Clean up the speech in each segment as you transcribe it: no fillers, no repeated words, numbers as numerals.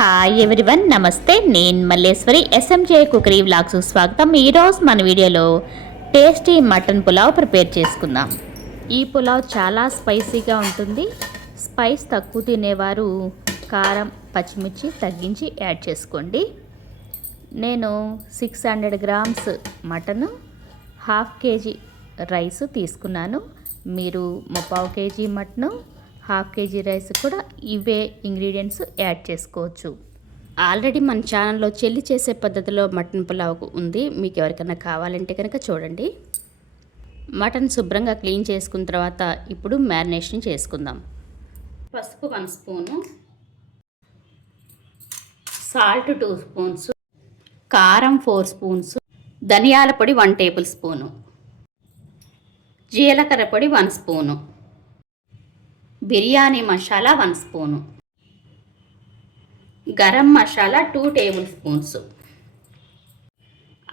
Hi everyone, నమస్తే. నేను Malleswari, SMJ cookery vlogs స్వాగతం. ఈరోజు మన వీడియోలో టేస్టీ మటన్ పులావ్ ప్రిపేర్ చేసుకుందాం. ఈ పులావ్ చాలా స్పైసీగా ఉంటుంది. స్పైస్ తక్కువ తినేవారు కారం, పచ్చిమిర్చి తగ్గించి యాడ్ చేసుకోండి. నేను 600 grams mutton, half KG rice తీసుకున్నాను. మీరు 3/4 KG mutton, half KG rice కూడా ఇవే ఇంగ్రీడియంట్స్ యాడ్ చేసుకోవచ్చు. ఆల్రెడీ మన ఛానల్లో చెల్లి చేసే పద్ధతిలో మటన్ పులావ్ ఉంది. మీకు ఎవరికైనా కావాలంటే కనుక చూడండి. మటన్ శుభ్రంగా క్లీన్ చేసుకున్న తర్వాత ఇప్పుడు మ్యారినేషన్ చేసుకుందాం. పసుపు 1 స్పూను, సాల్ట్ 2 స్పూన్స్, కారం 4 స్పూన్స్, ధనియాల పొడి 1 టేబుల్ స్పూను, జీలకర్ర పొడి 1 spoon, biryani masala 1 spoon, garam masala 2 table spoons,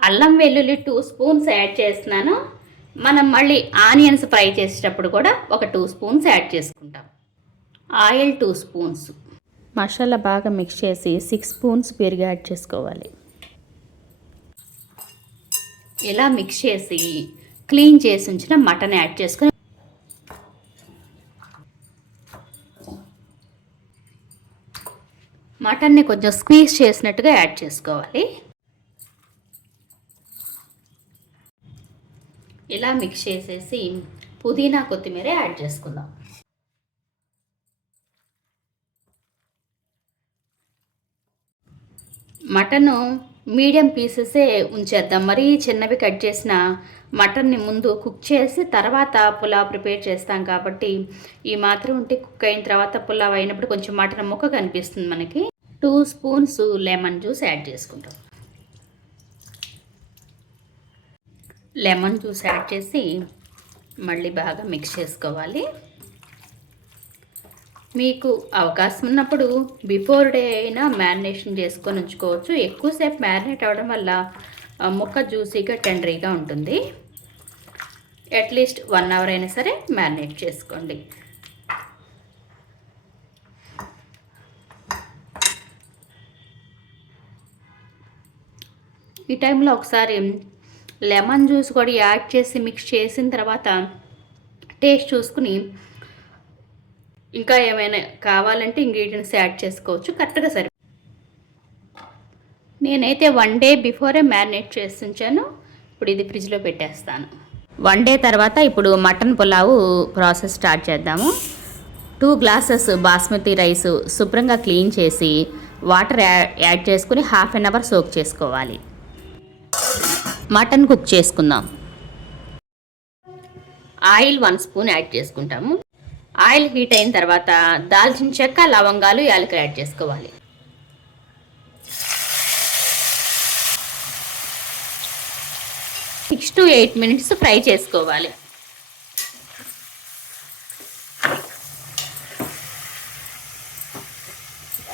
అల్లం వెల్లుల్లి 2 స్పూన్స్ యాడ్ చేస్తున్నాను. మనం మళ్ళీ ఆనియన్స్ ఫ్రై చేసేటప్పుడు కూడా ఒక 2 స్పూన్స్ యాడ్ చేసుకుంటాం. Oil 2 spoons. మసాలా బాగా మిక్స్ చేసి 6 స్పూన్స్ పెరుగు యాడ్ చేసుకోవాలి. ఇలా మిక్స్ చేసి క్లీన్ చేసి ఉంచిన మటన్ యాడ్ చేసుకొని మటన్ని కొంచెం స్క్వీజ్ చేసినట్టుగా యాడ్ చేసుకోవాలి. ఇలా మిక్స్ చేసేసి పుదీనా, కొత్తిమీర యాడ్ చేసుకుందాం. మటను మీడియం పీసెసే ఉంచేద్దాం. మరీ చిన్నవి కట్ చేసిన మటన్ని ముందు కుక్ చేసి తర్వాత పులావ్ ప్రిపేర్ చేస్తాం కాబట్టి ఈ మాత్రం ఉంటే కుక్ అయిన తర్వాత పులావ్ అయినప్పుడు కొంచెం మటన్ ముక్క కనిపిస్తుంది మనకి. 2 స్పూన్స్ లెమన్ జ్యూస్ యాడ్ చేసుకుంటాం. లెమన్ జ్యూస్ యాడ్ చేసి మళ్ళీ బాగా మిక్స్ చేసుకోవాలి. మీకు అవకాశం ఉన్నప్పుడు బిఫోర్ డే అయినా మ్యారినేషన్ చేసుకొని ఉంచుకోవచ్చు. ఎక్కువసేపు మ్యారినేట్ అవ్వడం వల్ల ముక్క జ్యూసీగా టెండరీగా ఉంటుంది. అట్లీస్ట్ 1 అవర్ అయినా సరే మ్యారినేట్ చేసుకోండి. ఈ టైంలో ఒకసారి లెమన్ జ్యూస్ కూడా యాడ్ చేసి మిక్స్ చేసిన తర్వాత టేస్ట్ చూసుకుని ఇంకా ఏమైనా కావాలంటే ఇంగ్రీడియంట్స్ యాడ్ చేసుకోవచ్చు. కరెక్ట్గా సరి. నేనైతే 1 డే బిఫోరే మ్యారినేట్ చేసి ఉంచాను. ఇప్పుడు ఇది ఫ్రిడ్జ్లో పెట్టేస్తాను. 1 డే తర్వాత ఇప్పుడు మటన్ పులావు ప్రాసెస్ స్టార్ట్ చేద్దాము. 2 గ్లాసెస్ బాస్మతి రైస్ శుభ్రంగా క్లీన్ చేసి వాటర్ యాడ్ చేసుకుని హాఫ్ అన్ అవర్ సోక్ చేసుకోవాలి. మటన్ కుక్ చేసుకుందాం. ఆయిల్ 1 స్పూన్ యాడ్ చేసుకుంటాము. ఆయిల్ హీట్ అయిన తర్వాత దాల్చిన చెక్క, లవంగాలు, యాలకులు యాడ్ చేసుకోవాలి. సిక్స్ to 8 మినిట్స్ ఫ్రై చేసుకోవాలి.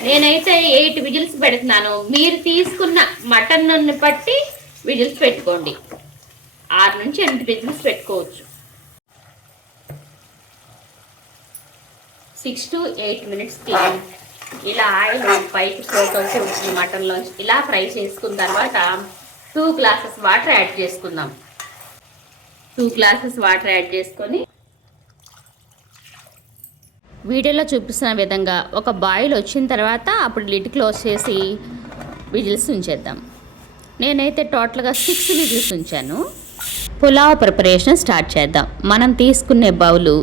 నేనైతే 8 విజిల్స్ పెడుతున్నాను. మీరు తీసుకున్న మటన్ బట్టి విజిల్స్ పెట్టుకోండి. 6 నుంచి 8 విజిల్స్ పెట్టుకోవచ్చు. 6 to 8 మినిట్స్కి ఇలా ఆయిల్ పైకి ఫ్లోట్ అవుతూ ఉంటుంది మటన్లోంచి. ఇలా ఫ్రై చేసుకున్న తర్వాత 2 గ్లాసెస్ వాటర్ యాడ్ చేసుకుందాం. 2 గ్లాసెస్ వాటర్ యాడ్ చేసుకొని వీడియోలో చూపిస్తున్న విధంగా ఒక బాయిల్ వచ్చిన తర్వాత అప్పుడు లిడ్ క్లోజ్ చేసి విజిల్స్ ఉంచేద్దాం. నేనైతే టోటల్గా 6 విజిల్స్ ఉంచాను. పులావ్ ప్రిపరేషన్ స్టార్ట్ చేద్దాం. మనం తీసుకునే బౌలు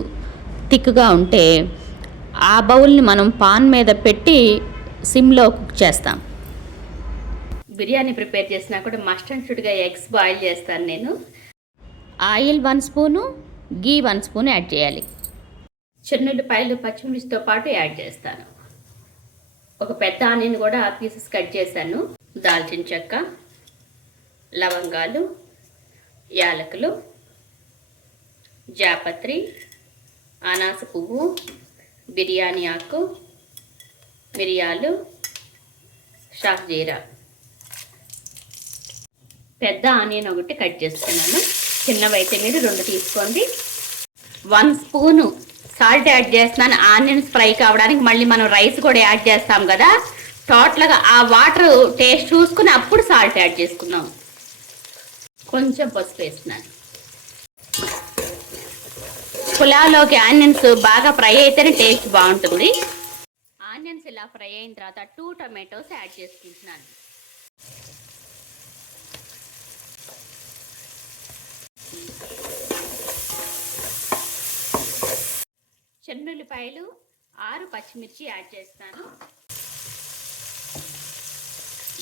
థిక్గా ఉంటే ఆ బౌల్ని మనం పాన్ మీద పెట్టి సిమ్లో కుక్ చేస్తాం. బిర్యానీ ప్రిపేర్ చేసినా కూడా మస్ట్ అండ్ షుడ్గా ఎగ్స్ బాయిల్ చేస్తాను నేను. ఆయిల్ 1 స్పూను, గీ 1 స్పూన్ యాడ్ చేయాలి. చిన్నుల్లిపాయలు, పచ్చిమిర్చితో పాటు యాడ్ చేస్తాను. ఒక పెద్ద ఆనియన్ కూడా పీసెస్ కట్ చేశాను. దాల్చిన చెక్క, లవంగాలు, యాలకులు, జాపత్రి, అనాస పువ్వు, బిర్యానీ ఆకు, మిరియాలు, షాక్ జీరా. పెద్ద ఆనియన్ ఒకటి కట్ చేసుకున్నాను. చిన్నవైతే మీరు 2 తీసుకోండి. 1 స్పూను సాల్ట్ యాడ్ చేస్తున్నాను. ఆనియన్స్ ఫ్రై కావడానికి. మళ్ళీ మనం రైస్ కూడా యాడ్ చేస్తాం కదా. టోటల్గా ఆ వాటర్ టేస్ట్ చూసుకుని అప్పుడు సాల్ట్ యాడ్ చేసుకున్నాం. కొంచెం పసుపు వేస్తున్నాను. పులావ్లోకి ఆనియన్స్ బాగా ఫ్రై అయితేనే టేస్ట్ బాగుంటుంది. ఆనియన్స్ ఇలా ఫ్రై అయిన తర్వాత 2 టమాటోస్ యాడ్ చేసుకుంటున్నాను. చెన్నుల్లిపాయలు 6 పచ్చిమిర్చి యాడ్ చేస్తాను.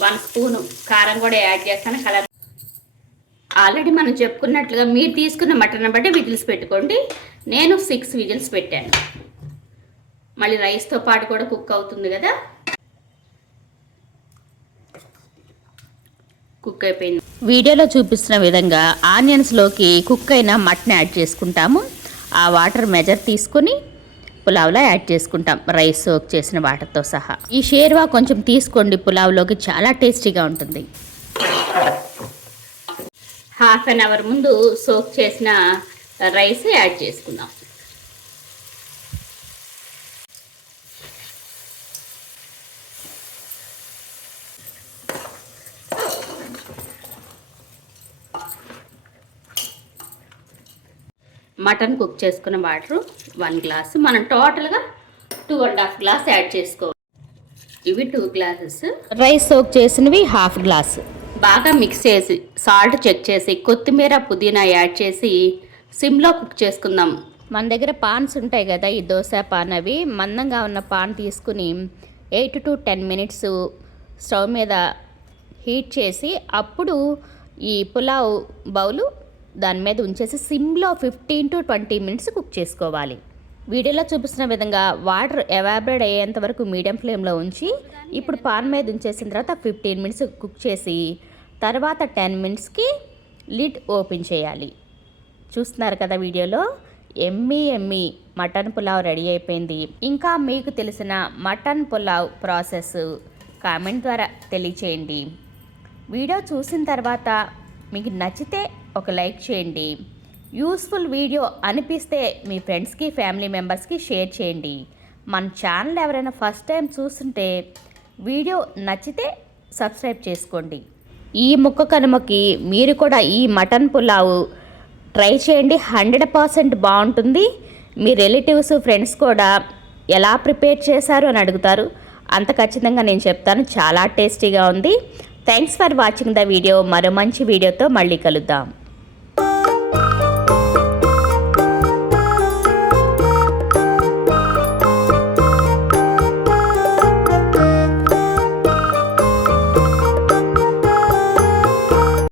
1 స్పూను కారం కూడా యాడ్ చేస్తాను. కలర్ ఆల్రెడీ మనం చెప్పుకున్నట్లుగా మీరు తీసుకున్న మటన్ బట్టి విజిల్స్ పెట్టుకోండి. నేను 6 విజిల్స్ పెట్టాను. మళ్ళీ రైస్తో పాటు కూడా కుక్ అవుతుంది కదా. కుక్ అయిపోయింది. వీడియోలో చూపిస్తున్న విధంగా ఆనియన్స్లోకి కుక్ అయిన మటన్ యాడ్ చేసుకుంటాము. ఆ వాటర్ మెజర్ తీసుకొని పులావ్లో యాడ్ చేసుకుంటాం, రైస్ సోక్ చేసిన వాటర్తో సహా. ఈ షేర్వా కొంచెం తీసుకోండి, పులావ్లోకి చాలా టేస్టీగా ఉంటుంది. హాఫ్ అన్ అవర్ ముందు సోక్ చేసిన రైస్ యాడ్ చేసుకుందాం. మటన్ కుక్ చేసుకున్న వాటర్ 1 గ్లాసు, మనం టోటల్గా 2.5 గ్లాస్ యాడ్ చేసుకోవాలి. ఇవి 2 గ్లాసెస్. రైస్ సోక్ చేసినవి 1/2 గ్లాసు. బాగా మిక్స్ చేసి సాల్ట్ చెక్ చేసి కొత్తిమీర పుదీనా యాడ్ చేసి సిమ్లో కుక్ చేసుకుందాం. మన దగ్గర పాన్స్ ఉంటాయి కదా, ఈ దోశ పాన్, అవి మందంగా ఉన్న పాన్ తీసుకుని 8 to 10 మినిట్స్ స్టవ్ మీద హీట్ చేసి అప్పుడు ఈ పులావ్ బౌలు దాని మీద ఉంచేసి సిమ్లో 15 to 20 మినిట్స్ కుక్ చేసుకోవాలి. వీడియోలో చూపిస్తున్న విధంగా వాటర్ ఎవాపరేట్ అయ్యేంత వరకు మీడియం ఫ్లేమ్లో ఉంచి ఇప్పుడు పాన్ మీద ఉంచేసిన తర్వాత 15 మినిట్స్ కుక్ చేసి తర్వాత 10 మినిట్స్కి లిడ్ ఓపెన్ చేయాలి. చూస్తున్నారు కదా వీడియోలో. ఎమ్మీ మటన్ పులావ్ రెడీ అయిపోయింది. ఇంకా మీకు తెలిసిన మటన్ పులావ్ ప్రాసెస్ కామెంట్ ద్వారా తెలియచేయండి. వీడియో చూసిన తర్వాత మీకు నచ్చితే ఒక లైక్ చేయండి. యూస్ఫుల్ వీడియో అనిపిస్తే మీ ఫ్రెండ్స్కి ఫ్యామిలీ మెంబర్స్కి షేర్ చేయండి. మన ఛానల్ ఎవరైనా ఫస్ట్ టైం చూస్తుంటే వీడియో నచ్చితే సబ్స్క్రైబ్ చేసుకోండి. ఈ ముక్క కనుమకి మీరు కూడా ఈ మటన్ పులావ్ ట్రై చేయండి, 100% బాగుంటుంది. మీ రిలేటివ్స్ ఫ్రెండ్స్ కూడా ఎలా ప్రిపేర్ చేశారు అని అడుగుతారు. అంత ఖచ్చితంగా నేను చెప్తాను, చాలా టేస్టీగా ఉంది. Thanks for watching the video. మరో మంచి వీడియోతో మళ్ళీ కలుద్దాం.